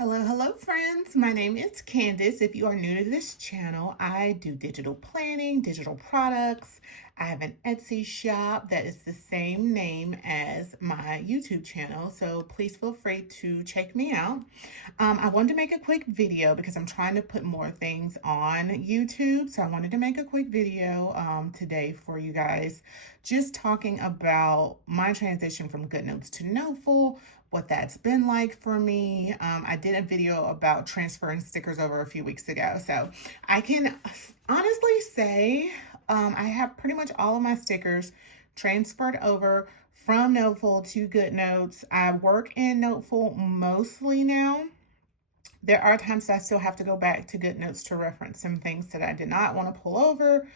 Hello friends. My name is Candace. If you are new to this channel, I do digital planning, digital products. I have an Etsy shop that is the same name as my YouTube channel, so please feel free to check me out. I wanted to make a quick video because I'm trying to put more things on YouTube, so I wanted to make a quick video today for you guys, just talking about my transition from GoodNotes to Noteful, what that's been like for me. I did a video about transferring stickers over a few weeks ago. So I can honestly say I have pretty much all of my stickers transferred over from Noteful to GoodNotes. I work in Noteful mostly now. There are times that I still have to go back to GoodNotes to reference some things that I did not want to pull over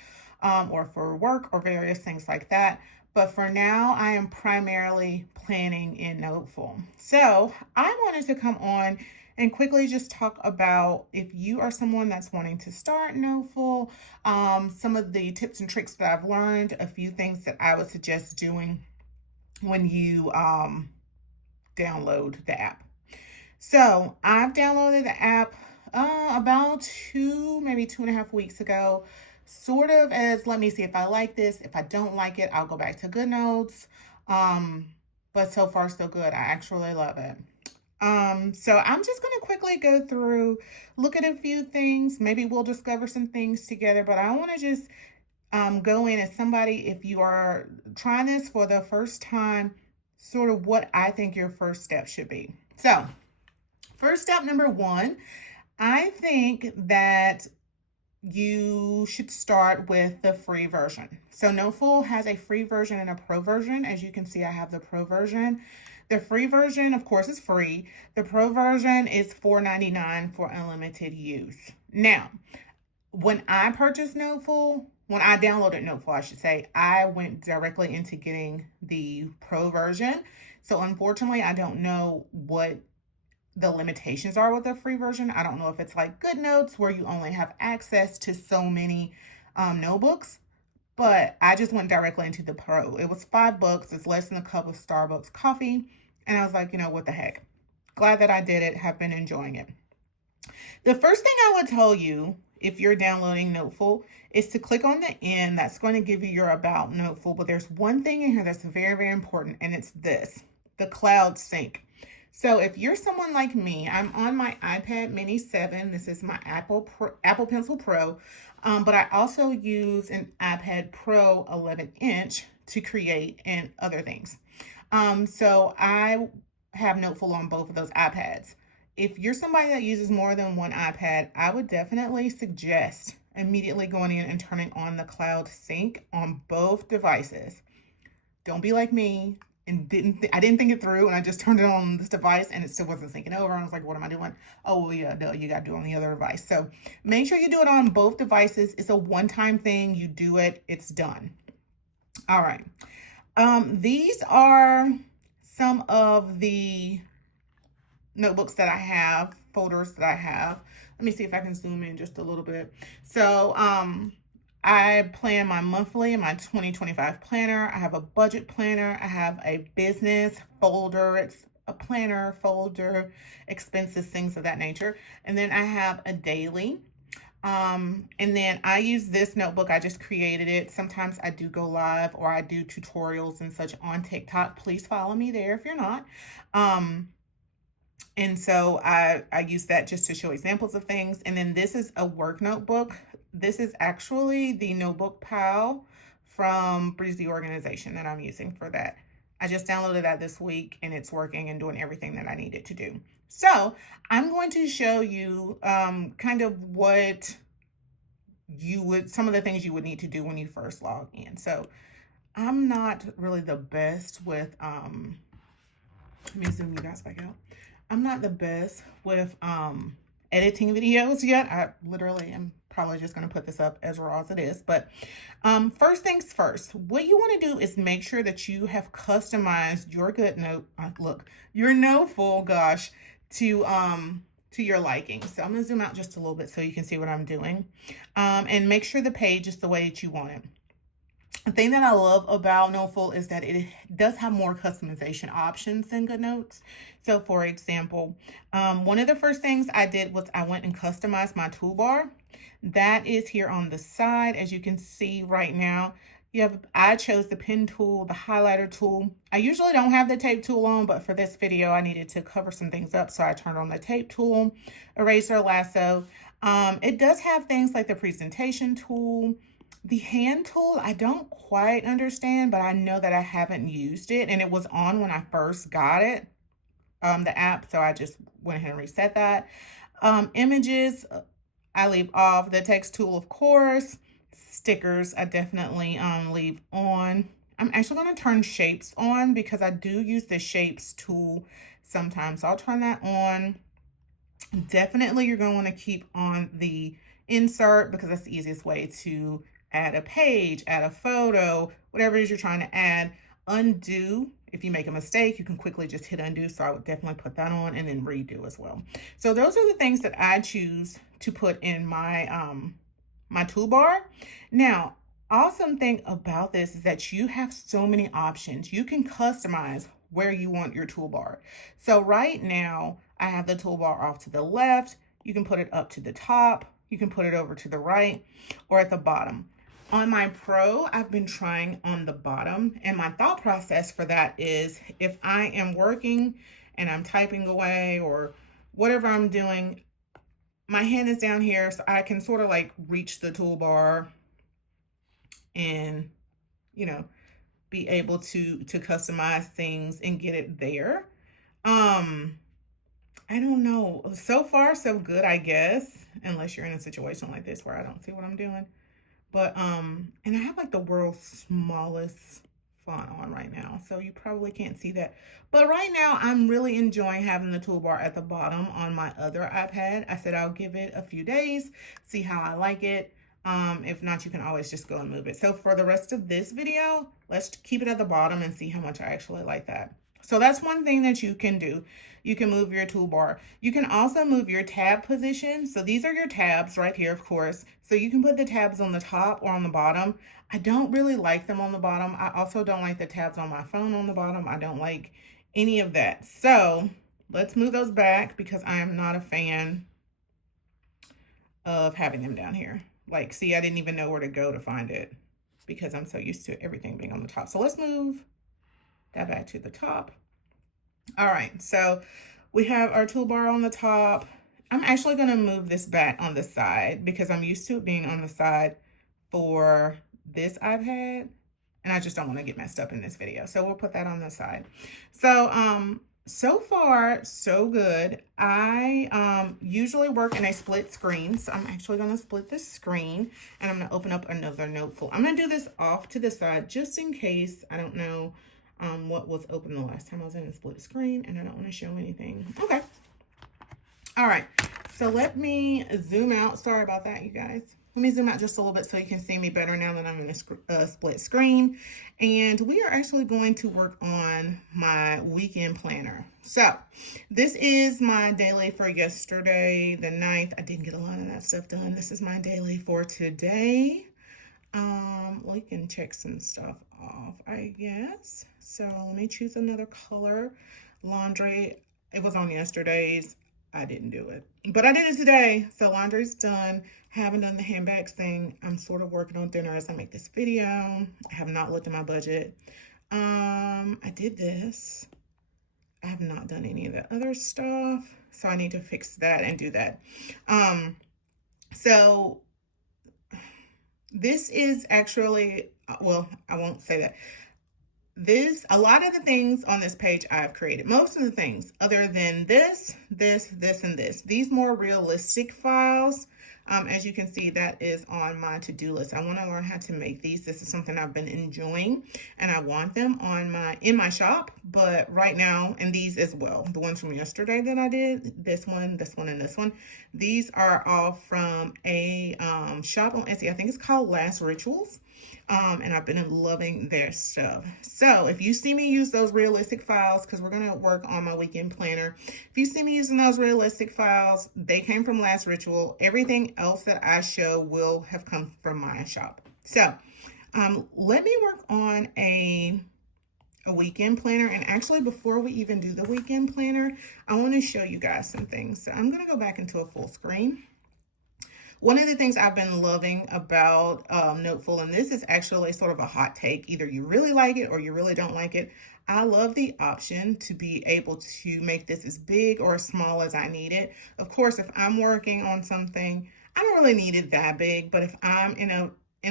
or for work or various things like that. But for now, I am primarily planning in Noteful. So I wanted to come on and quickly just talk about if you are someone that's wanting to start Noteful, some of the tips and tricks that I've learned, a few things that I would suggest doing when you download the app. So I've downloaded the app about maybe 2.5 weeks ago, sort of as, let me see if I like this. If I don't like it, I'll go back to GoodNotes. But so far so good. I actually love it. So I'm just going to quickly go through, look at a few things. Maybe we'll discover some things together, but I want to just go in as somebody, if you are trying this for the first time, sort of what I think your first step should be. So first step number one, I think that you should start with the free version. So Noteful has a free version and a pro version. As you can see, I have the pro version. The free version, of course, is free. The pro version is $4.99 for unlimited use. Now, when I purchased Noteful, when I downloaded Noteful, I should say, I went directly into getting the pro version. So unfortunately, I don't know what the limitations are with the free version. I don't know if it's like GoodNotes where you only have access to so many notebooks, but I just went directly into the pro. It was $5. It's less than a cup of Starbucks coffee. And I was like, you know, what the heck? Glad that I did it. Have been enjoying it. The first thing I would tell you if you're downloading Noteful is to click on the end. That's going to give you your About Noteful. But there's one thing in here that's very, very important, and it's this, the cloud sync. So if you're someone like me, I'm on my iPad Mini 7. This is my Apple Pencil Pro, but I also use an iPad Pro 11-inch to create and other things. So I have Noteful on both of those iPads. If you're somebody that uses more than one iPad, I would definitely suggest immediately going in and turning on the cloud sync on both devices. Don't be like me and I didn't think it through, and I just turned it on this device and it still wasn't syncing over. I was like, what am I doing? Oh, well, yeah, no, you got to do it on the other device. So make sure you do it on both devices. It's a one-time thing. You do it, it's done. All right. These are some of the notebooks that I have, folders that I have. Let me see if I can zoom in just a little bit. So I plan my monthly and my 2025 planner. I have a budget planner. I have a business folder. It's a planner folder, expenses, things of that nature. And then I have a daily. And then I use this notebook. I just created it. Sometimes I do go live or I do tutorials and such on TikTok. Please follow me there if you're not. And so I use that just to show examples of things. And then this is a work notebook. This is actually the notebook pile from Breezy Organization that I'm using for that. I just downloaded that this week and it's working and doing everything that I need it to do. So I'm going to show you kind of what some of the things you would need to do when you first log in. So I'm not really the best with, let me zoom you guys back out. I'm not the best with editing videos yet. I literally am probably just going to put this up as raw as it is. But first things first, what you want to do is make sure that you have customized your your Noteful, gosh, to your liking. So I'm going to zoom out just a little bit so you can see what I'm doing. And make sure the page is the way that you want it. The thing that I love about Noteful is that it does have more customization options than GoodNotes. So for example, one of the first things I did was I went and customized my toolbar. That is here on the side. As you can see right now, I chose the pen tool, the highlighter tool. I usually don't have the tape tool on, but for this video, I needed to cover some things up. So I turned on the tape tool, eraser, lasso. It does have things like the presentation tool. The hand tool, I don't quite understand, but I know that I haven't used it, and it was on when I first got it, the app, so I just went ahead and reset that. Images, I leave off. The text tool, of course. Stickers, I definitely leave on. I'm actually going to turn shapes on because I do use the shapes tool sometimes. So I'll turn that on. Definitely you're going to want to keep on the insert because that's the easiest way to add a page, add a photo, whatever it is you're trying to add. Undo, if you make a mistake, you can quickly just hit undo. So I would definitely put that on, and then redo as well. So those are the things that I choose to put in my my toolbar. Now, awesome thing about this is that you have so many options. You can customize where you want your toolbar. So right now, I have the toolbar off to the left. You can put it up to the top. You can put it over to the right or at the bottom. On my Pro, I've been trying on the bottom, and my thought process for that is if I am working and I'm typing away or whatever I'm doing, my hand is down here, so I can sort of like reach the toolbar and, you know, be able to customize things and get it there. I don't know. So far, so good, I guess, unless you're in a situation like this where I don't see what I'm doing. But, and I have like the world's smallest font on right now, so you probably can't see that. But right now, I'm really enjoying having the toolbar at the bottom on my other iPad. I said I'll give it a few days, see how I like it. If not, you can always just go and move it. So for the rest of this video, let's keep it at the bottom and see how much I actually like that. So that's one thing that you can do. You can move your toolbar. You can also move your tab position. So these are your tabs right here, of course. So you can put the tabs on the top or on the bottom. I don't really like them on the bottom. I also don't like the tabs on my phone on the bottom. I don't like any of that. So let's move those back because I am not a fan of having them down here. Like, see, I didn't even know where to go to find it because I'm so used to everything being on the top. So let's move that back to the top. All right, so we have our toolbar on the top. I'm actually going to move this back on the side because I'm used to it being on the side for this iPad, and I just don't want to get messed up in this video. So we'll put that on the side. So, so far, so good. I usually work in a split screen, so I'm actually going to split this screen, and I'm going to open up Another Noteful. I'm going to do this off to the side just in case. I don't know what was open the last time I was in a split screen, and I don't want to show anything. Okay. All right. So let me zoom out. Sorry about that, you guys. Let me zoom out just a little bit so you can see me better now that I'm in a split screen. And we are actually going to work on my weekend planner. So this is my daily for yesterday, the 9th. I didn't get a lot of that stuff done. This is my daily for today. We can check some stuff off, I guess. So let me choose another color. Laundry, it was on yesterday's. I didn't do it, but I did it today. So laundry's done. Haven't done the handbags thing. I'm sort of working on dinner as I make this video. I have not looked at my budget. I did this. I have not done any of the other stuff. So I need to fix that and do that. So this is actually, well, I won't say that. A lot of the things on this page I've created. Most of the things other than this, and this. These more realistic files, as you can see, that is on my to-do list. I want to learn how to make these. This is something I've been enjoying, and I want them on in my shop. But right now, and these as well, the ones from yesterday that I did, this one, and this one, these are all from a shop on Etsy. I think it's called Last Rituals. And I've been loving their stuff. So if you see me use those realistic files, because we're going to work on my weekend planner. If you see me using those realistic files, they came from Last Ritual. Everything else that I show will have come from my shop. So Let me work on a weekend planner. And actually, before we even do the weekend planner, I want to show you guys some things. So I'm going to go back into a full screen. One of the things I've been loving about Noteful, and this is actually sort of a hot take, either you really like it or you really don't like it. I love the option to be able to make this as big or as small as I need it. Of course, if I'm working on something, I don't really need it that big, but if I'm in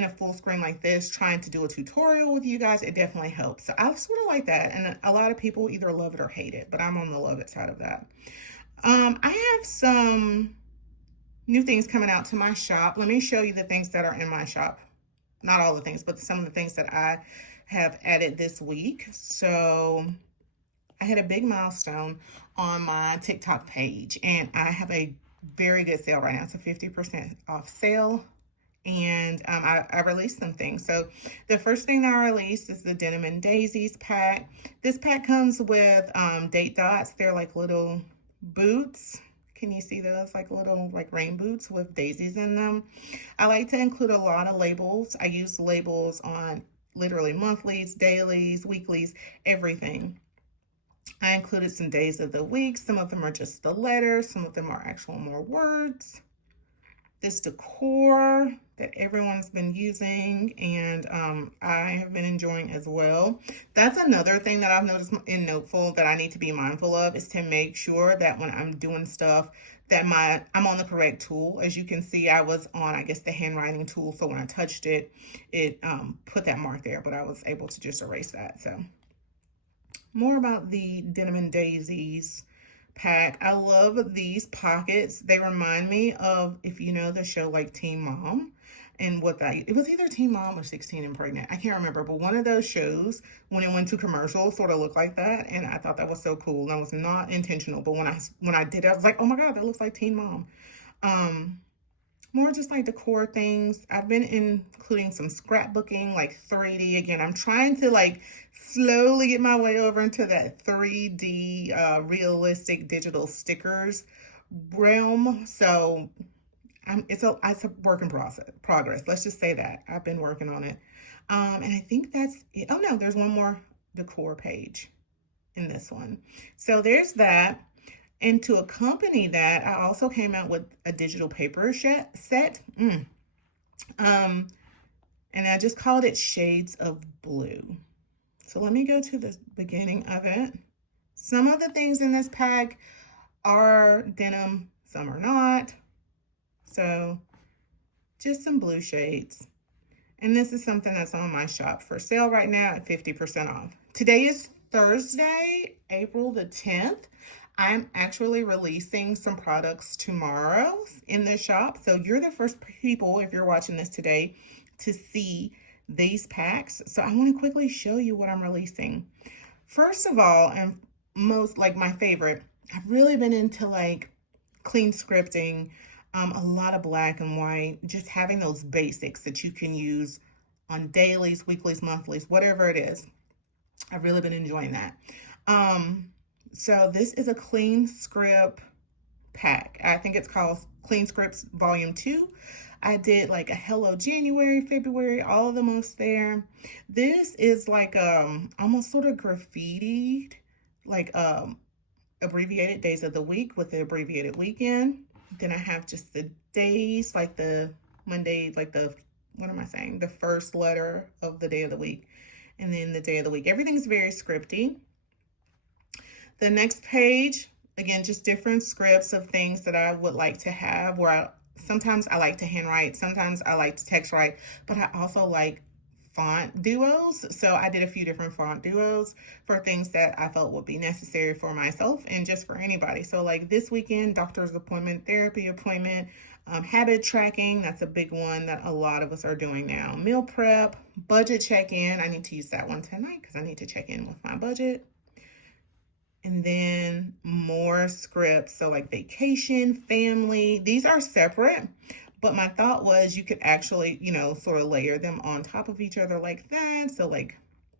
a full screen like this, trying to do a tutorial with you guys, it definitely helps. So I sort of like that. And a lot of people either love it or hate it, but I'm on the love it side of that. I have some new things coming out to my shop. Let me show you the things that are in my shop. Not all the things, but some of the things that I have added this week. So I had a big milestone on my TikTok page, and I have a very good sale right now. It's a 50% off sale. And I released some things. So the first thing that I released is the Denim and Daisies pack. This pack comes with date dots. They're like little boots. Can you see those? Like little like rain boots with daisies in them. I like to include a lot of labels. I use labels on literally monthlies, dailies, weeklies, everything. I included some days of the week. Some of them are just the letters. Some of them are actual more words. This decor that everyone's been using and I have been enjoying as well. That's another thing that I've noticed in Noteful that I need to be mindful of, is to make sure that when I'm doing stuff that I'm on the correct tool. As you can see, I was on, I guess, the handwriting tool. So when I touched it, it put that mark there, but I was able to just erase that. So more about the Denim and Daisies pack. I love these pockets. They remind me of, if you know the show like Teen Mom, and it was either Teen Mom or 16 and Pregnant. I can't remember, but one of those shows, when it went to commercial, sort of looked like that, and I thought that was so cool. And that was not intentional, but when I did it, I was like, oh my God, that looks like Teen Mom. More just like decor things. I've been including some scrapbooking, like 3D. Again, I'm trying to like slowly get my way over into that 3D realistic digital stickers realm. So it's a work in progress. Let's just say that. I've been working on it. And I think that's it. Oh no, there's one more decor page in this one. So there's that. And to accompany that, I also came out with a digital paper set. And I just called it Shades of Blue. So let me go to the beginning of it. Some of the things in this pack are denim, some are not. So just some blue shades. And this is something that's on my shop for sale right now at 50% off. Today is Thursday, April the 10th. I'm actually releasing some products tomorrow in the shop. So you're the first people, if you're watching this today, to see these packs. So I want to quickly show you what I'm releasing. First of all, and most like my favorite, I've really been into like clean scripting, a lot of black and white, just having those basics that you can use on dailies, weeklies, monthlies, whatever it is. I've really been enjoying that. So this is a clean script pack. I think it's called Clean Scripts Volume 2. I did like a Hello January, February, all of the months there. This is like almost sort of graffitied, like abbreviated days of the week with the abbreviated weekend. Then I have just the days, like the Monday, like the, what am I saying? The first letter of the day of the week. And then the day of the week. Everything's very scripty. The next page, again, just different scripts of things that I would like to have, where sometimes I like to handwrite, sometimes I like to text write, but I also like font duos. So I did a few different font duos for things that I felt would be necessary for myself and just for anybody. So like this weekend, doctor's appointment, therapy appointment, habit tracking, that's a big one that a lot of us are doing now. Meal prep, budget check-in. I need to use that one tonight because I need to check in with my budget. And then more scripts, so like vacation, family, these are separate, but my thought was you could actually, you know, sort of layer them on top of each other like that. So like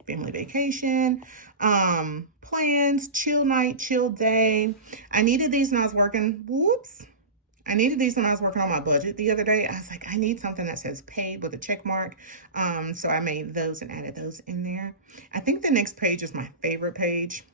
family vacation, plans, chill night, chill day. I needed these when I was working, whoops, I needed these when I was working on my budget the other day. I was like, I need something that says paid with a check mark. So I made those and added those in there. I think the next page is my favorite page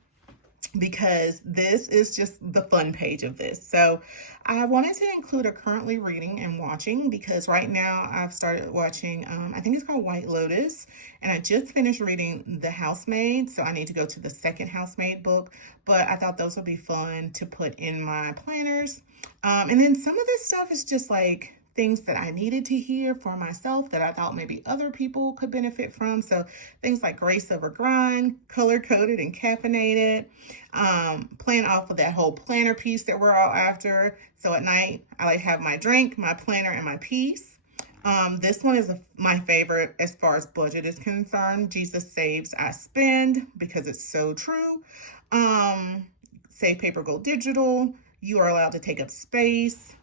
because this is just the fun page of this. So I wanted to include a currently reading and watching because right now I've started watching, I think it's called White Lotus, and I just finished reading The Housemaid. So I need to go to the second Housemaid book, but I thought those would be fun to put in my planners. And then some of this stuff is just like things that I needed to hear for myself that I thought maybe other people could benefit from. So things like Grace Over Grind, Color Coded and Caffeinated, playing off of that whole planner piece that we're all after. So at night, I like have my drink, my planner, and my piece. This one is my favorite as far as budget is concerned. Jesus Saves, I Spend, because it's so true. Save Paper, Go Digital. You are allowed to take up space.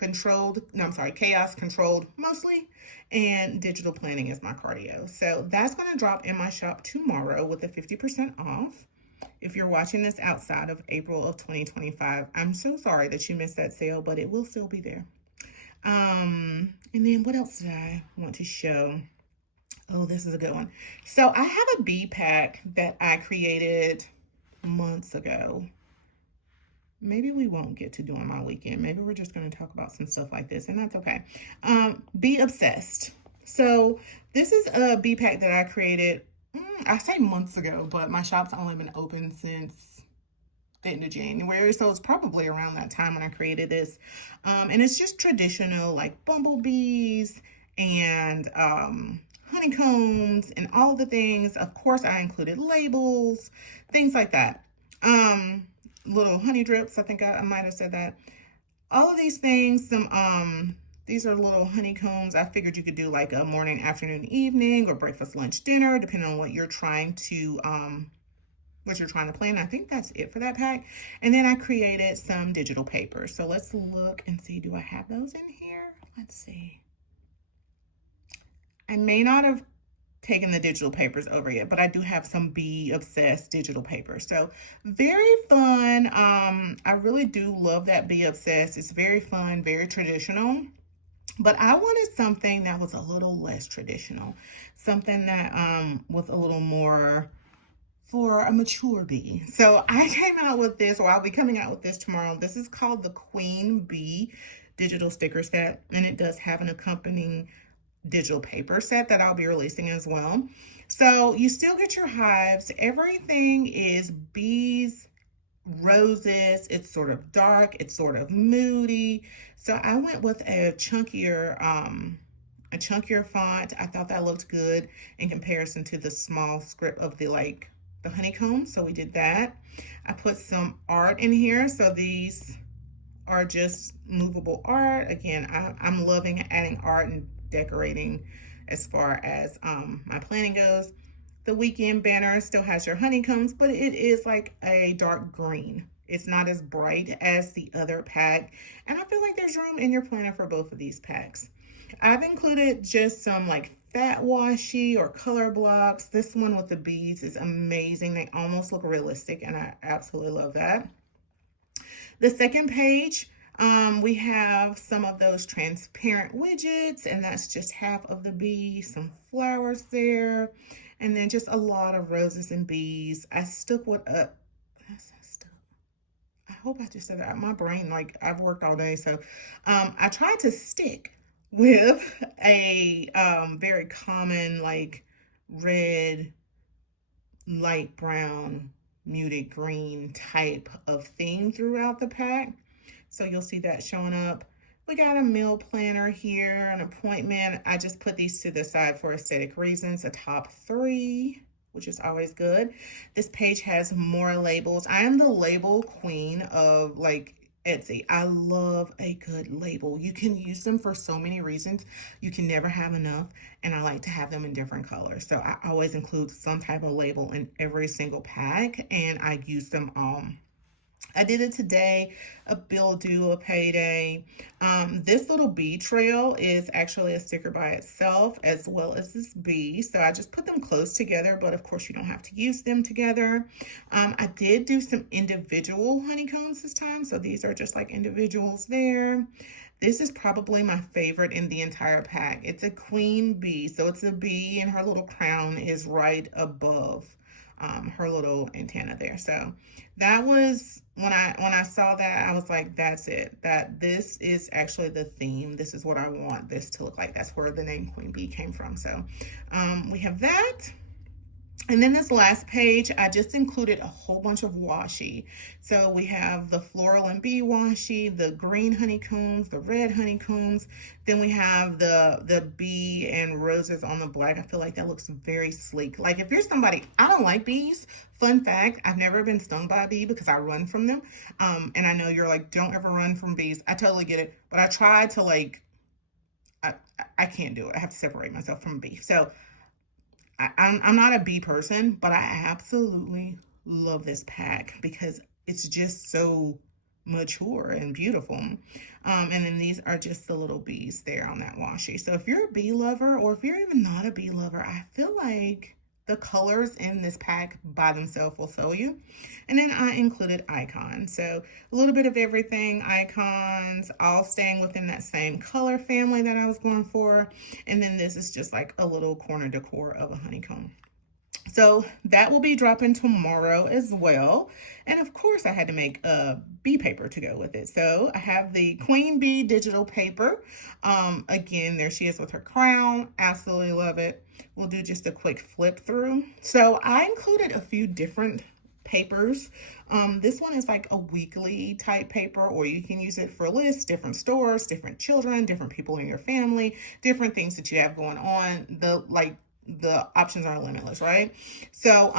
Chaos controlled mostly, and digital planning is my cardio. So that's going to drop in my shop tomorrow with a 50% off. If you're watching this outside of April of 2025, I'm so sorry that you missed that sale, but it will still be there. And then what else did I want to show? Oh, this is a good one. So I have a bee pack that I created months ago. Maybe we won't get to doing my weekend. Maybe we're just going to talk about some stuff like this, and that's okay. Be Obsessed. So this is a bee pack that I created, I say months ago, but my shop's only been open since the end of January. So it's probably around that time when I created this. And it's just traditional, like bumblebees and honeycombs and all the things. Of course, I included labels, things like that. Little honey drips. I think I might have said that. All of these things, these are little honeycombs. I figured you could do like a morning, afternoon, evening, or breakfast, lunch, dinner, depending on what you're trying to plan. I think that's it for that pack. And then I created some digital papers. So let's look and see, do I have those in here? Let's see. I may not have taken the digital papers over yet, but I do have some Be Obsessed digital papers. So very fun. I really do love that Be Obsessed. It's very fun, very traditional. But I wanted something that was a little less traditional. Something that was a little more for a mature bee. So I came out with this, or I'll be coming out with this tomorrow. This is called the Queen Bee digital sticker set, and it does have an accompanying digital paper set that I'll be releasing as well. So you still get your hives. Everything is bees, roses. It's sort of dark. It's sort of moody. So I went with a chunkier font. I thought that looked good in comparison to the small script of the honeycomb. So we did that. I put some art in here. So these are just movable art. Again, I'm loving adding art and decorating as far as my planning goes. The weekend banner still has your honeycombs, but it is like a dark green. It's not as bright as the other pack, and I feel like there's room in your planner for both of these packs. I've included just some like fat washi or color blocks. This one with the beads is amazing. They almost look realistic, and I absolutely love that. The second page, we have some of those transparent widgets, and that's just half of the bee, some flowers there, and then just a lot of roses and bees. I stuck with a, I hope I just said that. My brain, like I've worked all day, so I tried to stick with a very common like red, light brown, muted green type of theme throughout the pack. So you'll see that showing up. We got a meal planner here, an appointment. I just put these to the side for aesthetic reasons, a top 3, which is always good. This page has more labels. I am the label queen of like Etsy. I love a good label. You can use them for so many reasons. You can never have enough, and I like to have them in different colors. So I always include some type of label in every single pack, and I use them all. I did it today, a bill due, a payday. This little bee trail is actually a sticker by itself, as well as this bee. So I just put them close together, but of course you don't have to use them together. I did do some individual honeycombs this time. So these are just like individuals there. This is probably my favorite in the entire pack. It's a queen bee. So it's a bee and her little crown is right above her little antenna there. So that was when I saw that, I was like, that's it. That this is actually the theme. This is what I want this to look like. That's where the name Queen Bee came from. So we have that. And then this last page, I just included a whole bunch of washi. So we have the floral and bee washi, the green honeycombs, the red honeycombs. Then we have the bee and roses on the black. I feel like that looks very sleek. Like if you're somebody, I don't like bees. Fun fact, I've never been stung by a bee because I run from them. And I know you're like, don't ever run from bees. I totally get it. But I try to like, I can't do it. I have to separate myself from a bee. So I'm not a bee person, but I absolutely love this pack because it's just so mature and beautiful. And then these are just the little bees there on that washi. So if you're a bee lover, or if you're even not a bee lover, I feel like the colors in this pack by themselves will sell you. And then I included icons. So a little bit of everything, icons, all staying within that same color family that I was going for. And then this is just like a little corner decor of a honeycomb. So that will be dropping tomorrow as well. And of course I had to make a bee paper to go with it. So I have the Queen Bee digital paper. Again, there she is with her crown. Absolutely love it. We'll do just a quick flip through. So I included a few different papers. This one is like a weekly type paper, or you can use it for lists, different stores, different children, different people in your family, different things that you have going on. The options are limitless, right? So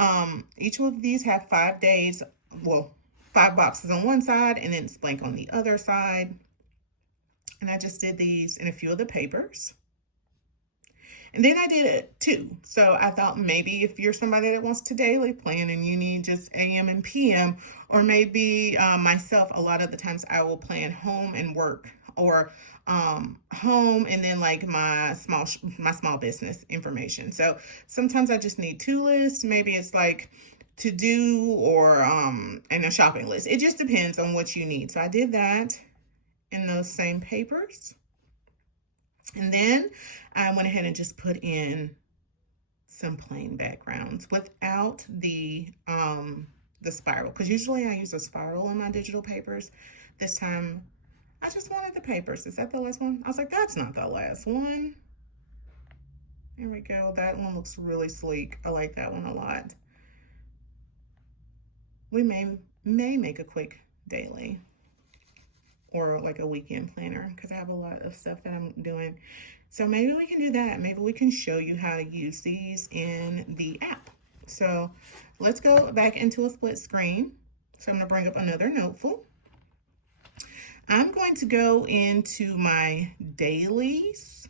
each of these have 5 days, well, 5 boxes on one side and then it's blank on the other side. And I just did these in a few of the papers. And then I did it too. So I thought maybe if you're somebody that wants to daily plan and you need just AM and PM, or maybe myself, a lot of the times I will plan home and work, or home and then like my small business information. So sometimes I just need 2 lists. Maybe it's like to do or and a shopping list. It just depends on what you need. So I did that in those same papers. And then I went ahead and just put in some plain backgrounds without the spiral, because usually I use a spiral in my digital papers. This time I just wanted the papers. Is that the last one? I was like, that's not the last one. There we go. That one looks really sleek. I like that one a lot. We may make a quick daily or like a weekend planner because I have a lot of stuff that I'm doing. So maybe we can do that. Maybe we can show you how to use these in the app. So let's go back into a split screen. So I'm gonna bring up Another Noteful. I'm going to go into my dailies.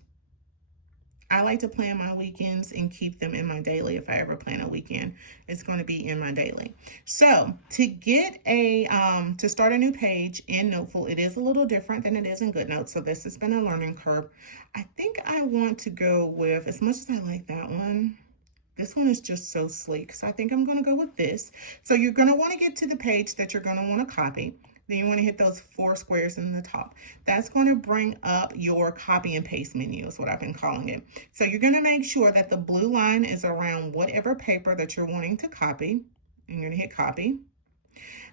I like to plan my weekends and keep them in my daily. If I ever plan a weekend, it's going to be in my daily. So to get to start a new page in Noteful, it is a little different than it is in GoodNotes. So this has been a learning curve. I think I want to go with, as much as I like that one, this one is just so sleek. So I think I'm going to go with this. So you're going to want to get to the page that you're going to want to copy. Then you want to hit those 4 squares in the top. That's going to bring up your copy and paste menu, is what I've been calling it. So you're going to make sure that the blue line is around whatever paper that you're wanting to copy. And you're going to hit copy.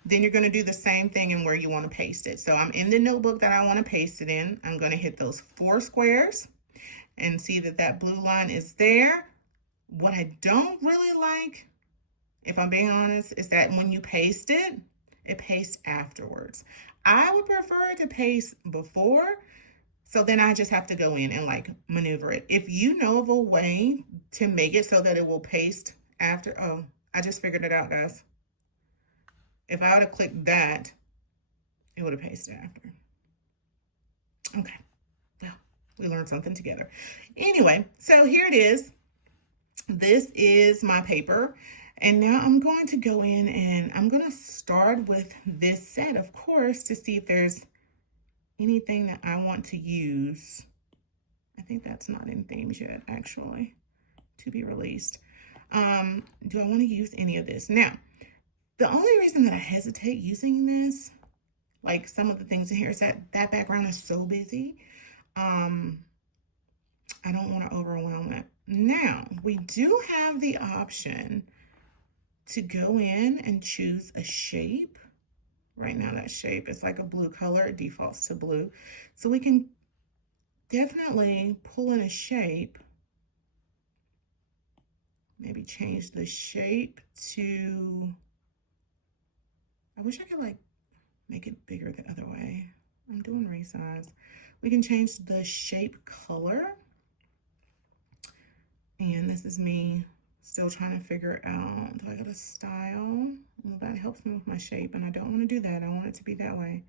Then you're going to do the same thing in where you want to paste it. So I'm in the notebook that I want to paste it in. I'm going to hit those 4 squares and see that that blue line is there. What I don't really like, if I'm being honest, is that when you paste it, it pastes afterwards. I would prefer to paste before, so then I just have to go in and like maneuver it. If you know of a way to make it so that it will paste after, oh, I just figured it out, guys. If I would have clicked that, it would have pasted after. Okay, well, we learned something together. Anyway, so here it is. This is my paper. And now I'm going to go in and I'm going to start with this set, of course, to see if there's anything that I want to use. I think that's not in themes yet, actually, to be released. Do I want to use any of this? Now, the only reason that I hesitate using this, like some of the things in here, is that that background is so busy. I don't want to overwhelm it. Now, we do have the option to go in and choose a shape. Right now, that shape is like a blue color. It defaults to blue. So we can definitely pull in a shape. Maybe change the shape to, I wish I could like make it bigger the other way. I'm doing resize. We can change the shape color. And this is me still trying to figure out, do I go to style? Well, that helps me with my shape, and I don't want to do that. I want it to be that way.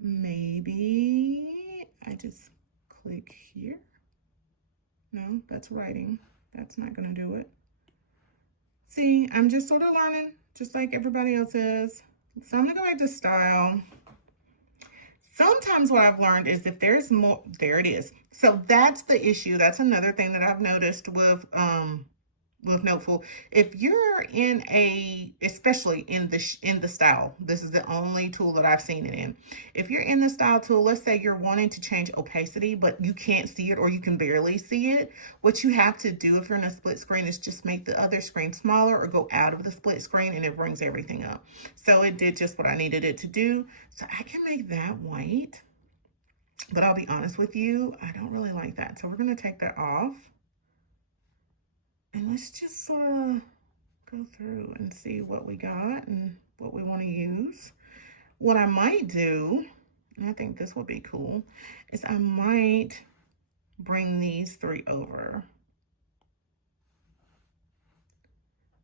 Maybe I just click here. No, that's writing. That's not gonna do it. See, I'm just sort of learning, just like everybody else is. So I'm gonna go back to style. Sometimes what I've learned is if there's more, there it is. So that's the issue. That's another thing that I've noticed with Noteful. If you're in a, especially in the style, this is the only tool that I've seen it in. If you're in the style tool, let's say you're wanting to change opacity, but you can't see it or you can barely see it. What you have to do if you're in a split screen is just make the other screen smaller or go out of the split screen, and it brings everything up. So it did just what I needed it to do. So I can make that white, but I'll be honest with you, I don't really like that. So we're going to take that off. And let's just sort of go through and see what we got and what we want to use. What I might do, and I think this would be cool, is I might bring these three over.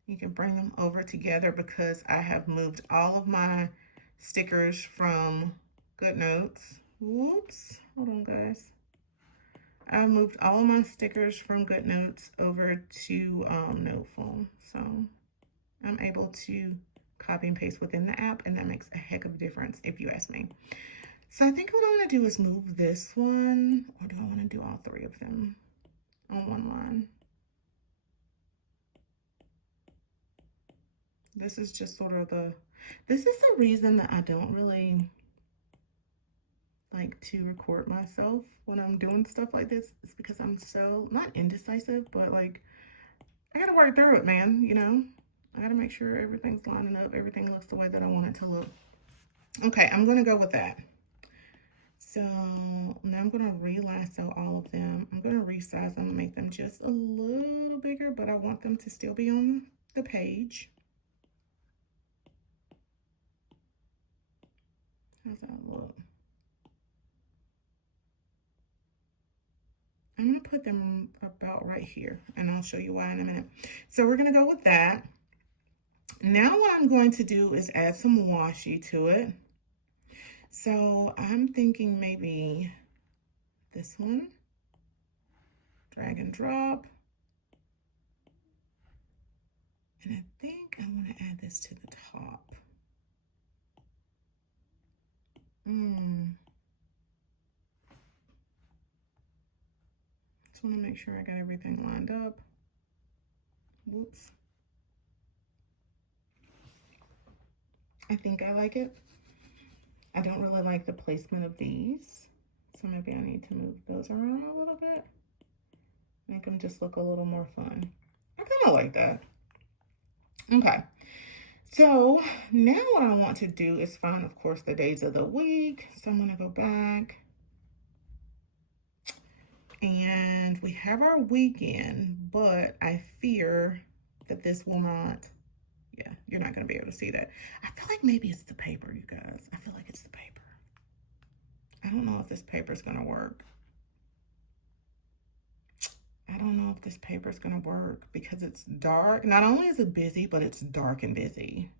You can bring them over together because I have moved all of my stickers from GoodNotes. Whoops, hold on guys. I moved all of my stickers from GoodNotes over to Noteful. So I'm able to copy and paste within the app, and that makes a heck of a difference if you ask me. So I think what I'm going to do is move this one, or do I want to do all three of them on one line? This is just sort of this is the reason that I don't really like to record myself when I'm doing stuff like this. It's because I'm so, not indecisive, but like, I gotta work through it, man, you know? I gotta make sure everything's lining up, everything looks the way that I want it to look. Okay, I'm gonna go with that. So now I'm gonna re-lasso all of them. I'm gonna resize them, make them just a little bigger, but I want them to still be on the page. How's that look? I'm going to put them about right here, and I'll show you why in a minute. So we're going to go with that. Now what I'm going to do is add some washi to it. So I'm thinking maybe this one, drag and drop. And I think I want to add this to the top. Just want to make sure I got everything lined up. Whoops. I think I like it. I don't really like the placement of these, so maybe I need to move those around a little bit. Make them just look a little more fun. I kind of like that. Okay, so now what I want to do is find, of course, the days of the week. So I'm gonna go back. And we have our weekend, but I fear that this will not, yeah, you're not going to be able to see that. I feel like maybe it's the paper, you guys. I feel like it's the paper. I don't know if this paper is going to work. I don't know if this paper is going to work because it's dark. Not only is it busy, but it's dark and busy.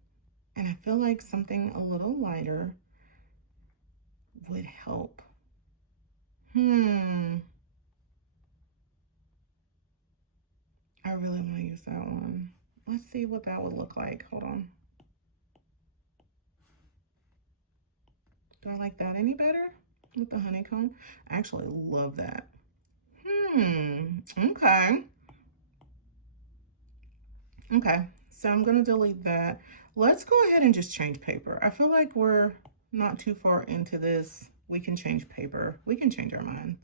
And I feel like something a little lighter would help. I really want to use that one. Let's see what that would look like. Hold on. Do I like that any better with the honeycomb? I actually love that. Okay. Okay, so I'm gonna delete that. Let's go ahead and just change paper. I feel like we're not too far into this. We can change paper. We can change our minds.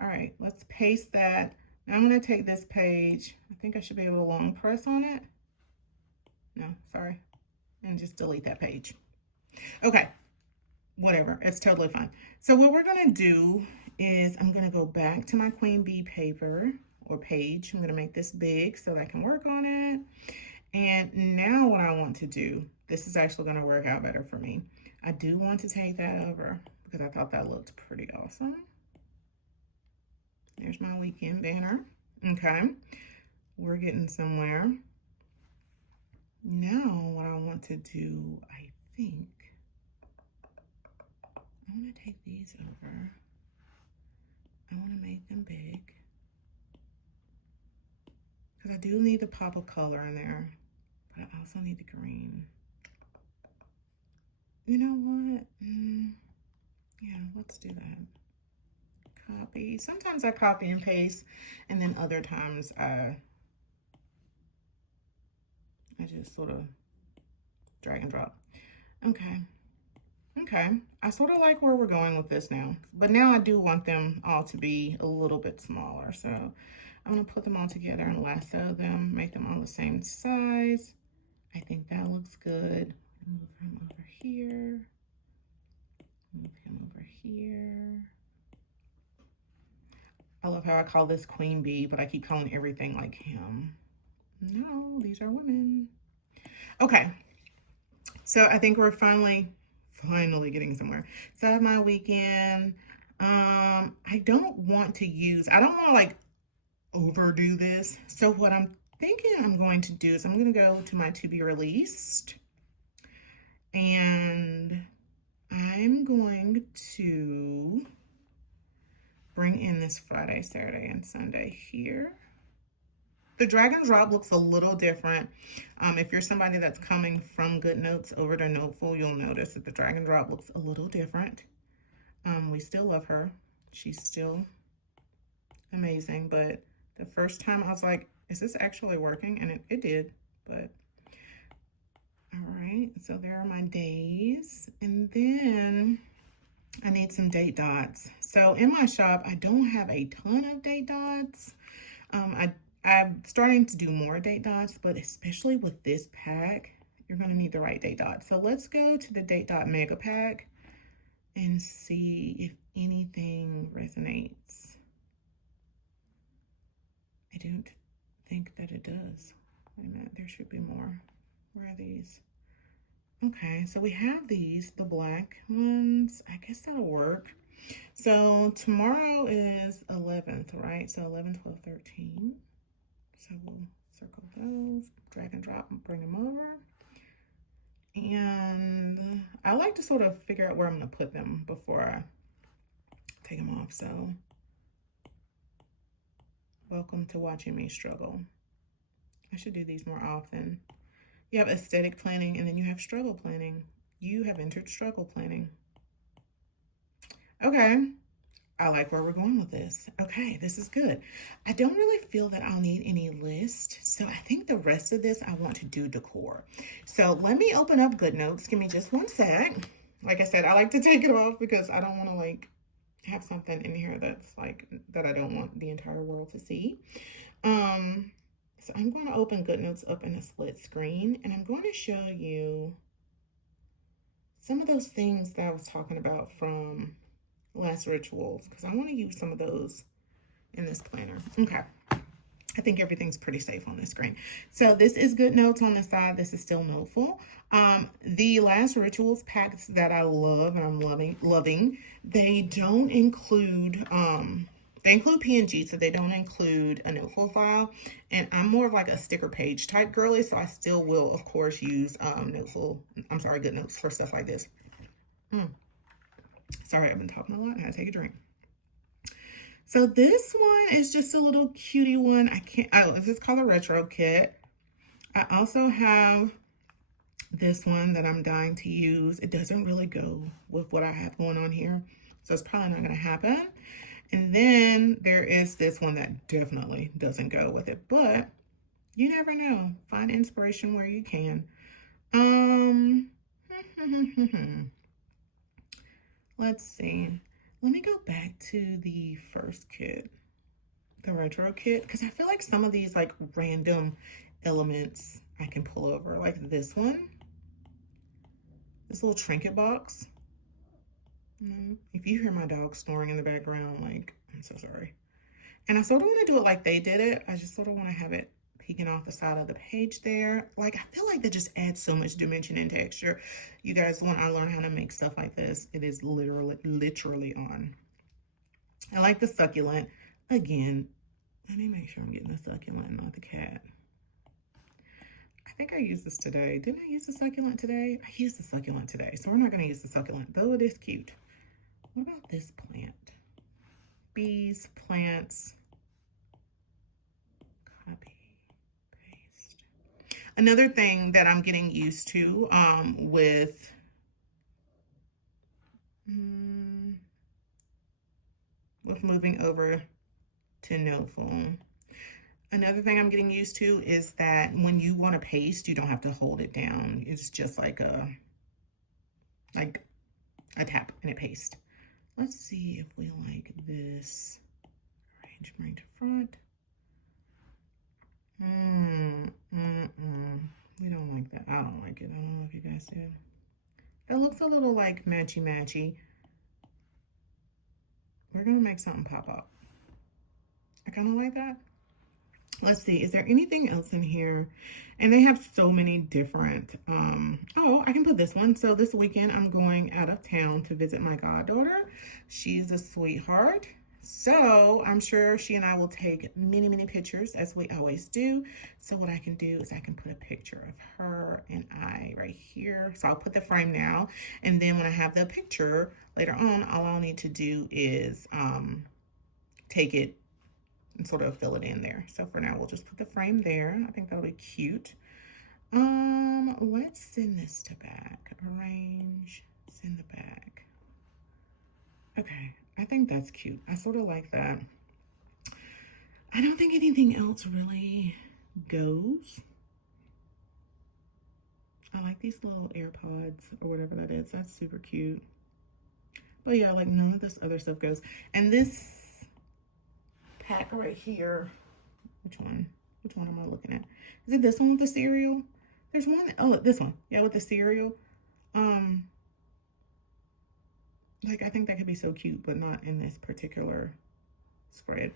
All right, let's paste that. Now I'm gonna take this page. I think I should be able to long press on it. No, sorry. And just delete that page. Okay, whatever, it's totally fine. So what we're gonna do is I'm gonna go back to my queen bee paper or page. I'm gonna make this big so that I can work on it. And now what I want to do, this is actually gonna work out better for me. I do want to take that over because I thought that looked pretty awesome. There's my weekend banner. Okay, we're getting somewhere. Now what I want to do, I think, I want to take these over. I want to make them big because I do need a pop of color in there, but I also need the green. You know what? Yeah, let's do that. Copy. Sometimes I copy and paste, and then other times I just sort of drag and drop. Okay. Okay, I sort of like where we're going with this now, but now I do want them all to be a little bit smaller. So I'm gonna put them all together and lasso them, make them all the same size. I think that looks good. Move him over here. Move him over here. I love how I call this Queen Bee, but I keep calling everything like him. No, these are women. Okay, so I think we're finally getting somewhere. So I have my weekend. I don't want to like overdo this. So what I'm thinking I'm going to do is I'm going to go to my to be released, and I'm going to bring in this Friday, Saturday, and Sunday here. The drag and drop looks a little different. If you're somebody that's coming from Good Notes over to Noteful, you'll notice that the drag and drop looks a little different. We still love her. She's still amazing, but the first time I was like, is this actually working? And it did, but all right. So there are my days. And then I need some date dots. So in my shop, I don't have a ton of date dots. I'm starting to do more date dots, but especially with this pack, you're gonna need the right date dots. So let's go to the date dot mega pack and see if anything resonates. I don't think that it does. Wait a minute, there should be more. Where are these? Okay, so we have these, the black ones. I guess that'll work. So tomorrow is 11th, right? So 11, 12, 13. So we'll circle those, drag and drop and bring them over. And I like to sort of figure out where I'm gonna put them before I take them off. So welcome to watching me struggle. I should do these more often. You have aesthetic planning and then you have struggle planning. You have entered struggle planning. Okay. I like where we're going with this. Okay, this is good. I don't really feel that I'll need any list. So I think the rest of this, I want to do decor. So let me open up Good Notes. Give me just one sec. Like I said, I like to take it off because I don't want to like have something in here that's like, that I don't want the entire world to see. So I'm going to open Good Notes up in a split screen and I'm going to show you some of those things that I was talking about from last rituals, because I want to use some of those in this planner. Okay, I think everything's pretty safe on this screen. So this is Good Notes on the side. This is still Noteful. The last rituals packs that I love and I'm loving, they don't include they include PNG, so they don't include a Noteful file. And I'm more of like a sticker page type girly, so I still will of course use Good Notes for stuff like this. Sorry, I've been talking a lot. I gotta take a drink. So this one is just a little cutie one. This is called a retro kit. I also have this one that I'm dying to use. It doesn't really go with what I have going on here, so it's probably not going to happen. And then there is this one that definitely doesn't go with it, but you never know. Find inspiration where you can. Let's see. Let me go back to the first kit, the retro kit, because I feel like some of these like random elements I can pull over, like this one, this little trinket box. If you hear my dog snoring in the background, like, I'm so sorry. And I sort of want to do it like they did it. I just sort of want to have it peeking off the side of the page there. Like, I feel like that just adds so much dimension and texture. You guys, when I learn how to make stuff like this, it is literally on. I like the succulent. Again, let me make sure I'm getting the succulent, not the cat. I think I used this today. Didn't I use the succulent today? I used the succulent today, so we're not going to use the succulent, though it is cute. What about this plant? Bees, plants, copy, paste. Another thing that I'm getting used to with moving over to Noteful. Another thing I'm getting used to is that when you want to paste, you don't have to hold it down. It's just like a tap and it pastes. Let's see if we like this. Arrange right to front. We don't like that. I don't like it. I don't know if you guys did. It looks a little like matchy-matchy. We're going to make something pop up. I kind of like that. Let's see, is there anything else in here? And they have so many different, oh, I can put this one. So this weekend I'm going out of town to visit my goddaughter. She's a sweetheart. So I'm sure she and I will take many pictures as we always do. So what I can do is I can put a picture of her and I right here. So I'll put the frame now. And then when I have the picture later on, all I'll need to do is take it and sort of fill it in there. So for now, we'll just put the frame there. I think that'll be cute. Let's send this to back. Arrange, send the back. Okay, I think that's cute. I sort of like that. I don't think anything else really goes. I like these little AirPods or whatever that is. That's super cute. But yeah, like none of this other stuff goes. And this pack right here, which one am I looking at? Is it this one with the cereal? There's one, oh, this one, yeah, with the cereal. Like I think that could be so cute, but not in this particular spread.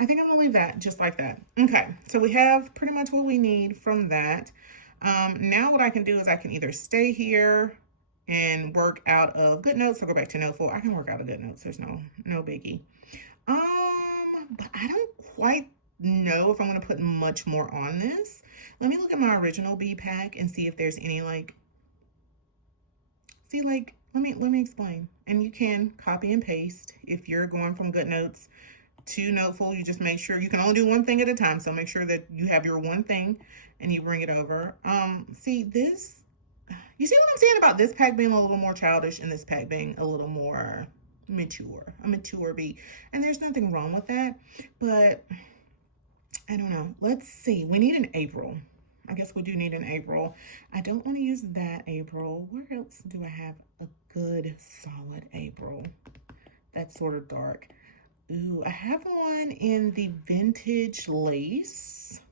I think I'm gonna leave that just like that. Okay, so we have pretty much what we need from that. Now what I can do is I can either stay here and work out of GoodNotes or go back to Noteful. I can work out of GoodNotes, there's no biggie. But I don't quite know if I'm going to put much more on this. Let me look at my original bead pack and see if there's any let me explain. And you can copy and paste if you're going from GoodNotes to Noteful. You just make sure you can only do one thing at a time. So make sure that you have your one thing and you bring it over. See this, you see what I'm saying about this pack being a little more childish and this pack being a little more a mature bead, and there's nothing wrong with that, but I don't know. Let's see, we need an April. I guess we do need an April. I don't want to use that April. Where else do I have a good solid April that's sort of dark? Ooh, I have one in the vintage lace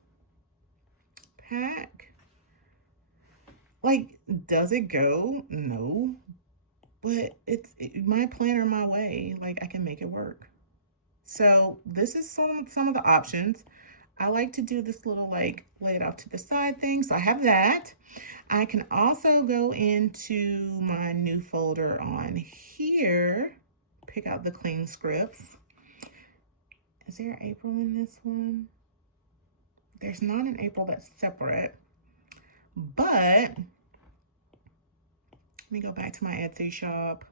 pack. Like, does it go? No. But it's my planner, my way. Like, I can make it work. So this is some of the options. I like to do this little like lay it off to the side thing. So I have that. I can also go into my new folder on here, pick out the clean scripts. Is there April in this one? There's not an April that's separate, but let me go back to my Etsy shop.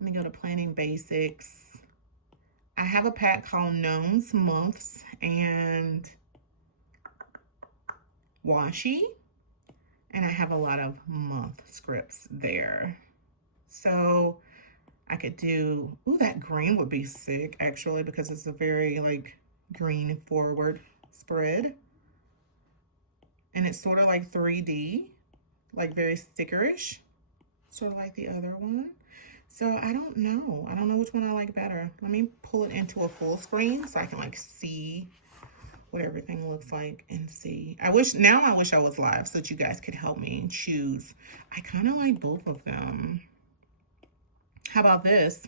Let me go to Planning Basics. I have a pack called Gnomes, Months, and Washi. And I have a lot of month scripts there. So I could do, ooh, that green would be sick actually, because it's a very like green forward spread. And it's sort of like 3D, like very stickerish, sort of like the other one. So I don't know. I don't know which one I like better. Let me pull it into a full screen so I can like see what everything looks like and see. I wish I was live so that you guys could help me choose. I kind of like both of them. How about this?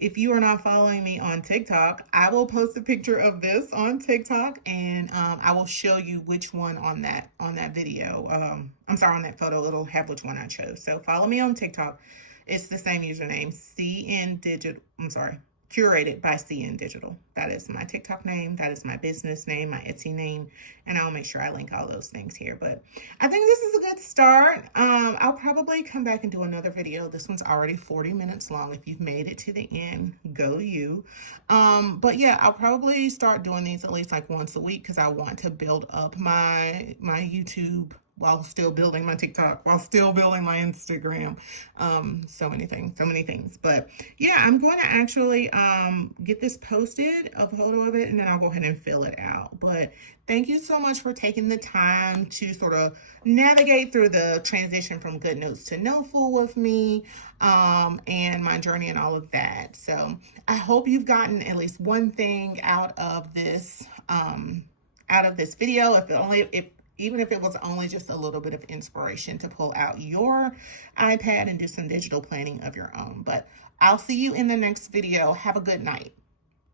If you are not following me on TikTok, I will post a picture of this on TikTok, and I will show you which one on that video. I'm sorry, on that photo, it'll have which one I chose. So follow me on TikTok. It's the same username, Curated by CN Digital. That is my TikTok name. That is my business name, my Etsy name, and I'll make sure I link all those things here. But I think this is a good start. I'll probably come back and do another video. This one's already 40 minutes long. If you've made it to the end, go you. But yeah, I'll probably start doing these at least like once a week because I want to build up my YouTube while still building my TikTok, while still building my Instagram. So many things. But yeah, I'm going to actually get this posted, a photo of it, and then I'll go ahead and fill it out. But thank you so much for taking the time to sort of navigate through the transition from Good Notes to Noteful with me, and my journey and all of that. So I hope you've gotten at least one thing out of this video, even if it was only just a little bit of inspiration to pull out your iPad and do some digital planning of your own. But I'll see you in the next video. Have a good night.